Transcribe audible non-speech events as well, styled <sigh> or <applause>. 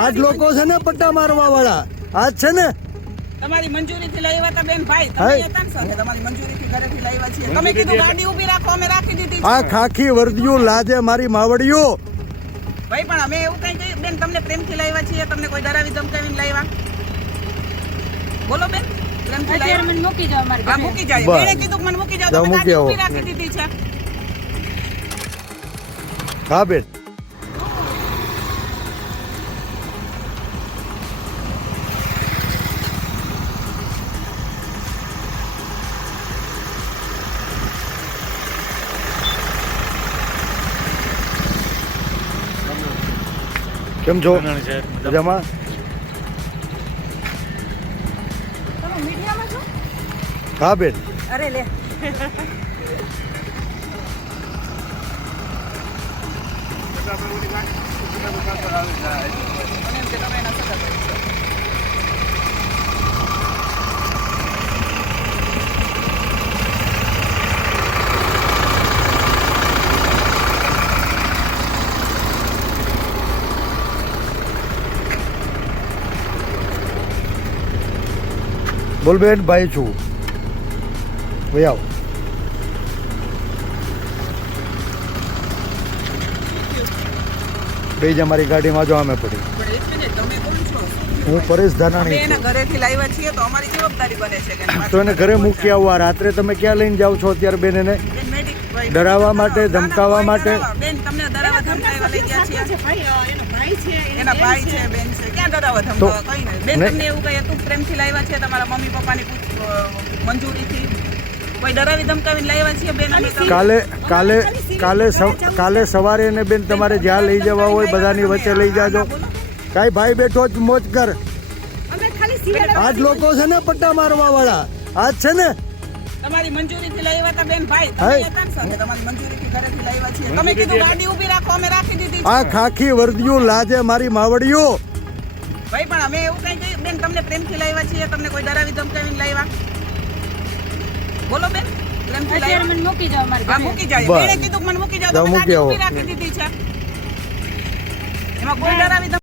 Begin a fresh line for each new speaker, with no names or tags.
આજ લોકો છે ને પટ્ટા મારવા વાળા આજ છે ને
તમારી મંજૂરી થી લાવ્યા હતા બેન ભાઈ. તમે હતા ને તમારી મંજૂરીથી ઘરેથી લાવ્યા છીએ. તમે કીધું ગાડી ઊભી રાખો અમે રાખી દીધી
આ ખાખી વર્દીઓ લાજે મારી માવડીઓ.
ભાઈ પણ અમે એવું કઈ કહ્યું બેન તમને પ્રેમથી લાવ્યા છીએ. તમને કોઈ ડરાવી ધમકાવીને લાવ્યા બોલો બેન પ્રેમથી લાવ્યા
મને મૂકી જાવ મારી
હા મૂકી જાય. બેને કીધું મને મૂકી જાવ
તો
તમે ગાડી ઊભી રાખી દીધી છે.
હા બેન. કેમ છો? મજામાં. હા બેન.
અરે લે.
મને એમ કે તમે એના સગા ભાઈ છો.
બોલ બેન ભાઈ છું. ભાઈ આવો. બે જ અમારી ગાડીમાં જો અમે પડી. હું પરેશ ધાનાણી
તો <coughs> એના
ઘરે મૂકી આવવા રાત્રે તમે ક્યાં લઈને જાઓ છો અત્યારે બેન એને? ડરાવવા માટે, ધમકાવવા માટે?
લઈ ગયા છીએ એના ભાઈ છે બેન છે. ક્યાં ડરાવવા ધમકાવવા કઈ નહીં. બેન તમને એવું કહે તું પ્રેમથી લાવ્યા છે તમારા મમ્મી પપ્પાની મંજૂરીથી? કોઈ ડરાવી ધમકાવીને લાવ્યા છીએ બેન
કાલે કાલે કાલે કાલે સવારે એને બેન તમારે જ્યાં લઈ જવા હોય બધાની વચ્ચે લઈ જાજો. કાંઈ ભાઈ બેઠો જ મોજ કર.
અમે ખાલી
આજ લોકો છે ને પટ્ટા મારવા વાળા આજ છે ને
તમારી મંજૂરીથી લાવ્યા હતા બેન ભાઈ. તમે. હતા ને સાથે તમારી મંજૂરીથી ઘરેથી લાવ્યા છીએ. તમે કીધું ગાડી ઊભી રાખો અમે રાખી દીધી
આ
છે.
ખાખી વર્દીઓ લાજે મારી માવડીઓ.
ભાઈ પણ અમે એવું કઈ કહ્યું? બેન તમને પ્રેમથી લાવ્યા છીએ. તમને કોઈ ડરાવી ધમકાવીને લાવ્યા બોલો બેન પ્રેમથી લાવ્યા
મને મૂકી જાઓ મારી
હા મૂકી જાય
બસ.
કીધું મને મૂકી જાઓ.
જાઓ,
તમે ગાડી ઊભી રાખી દીધી છે. એમાં કોઈ ડરાવી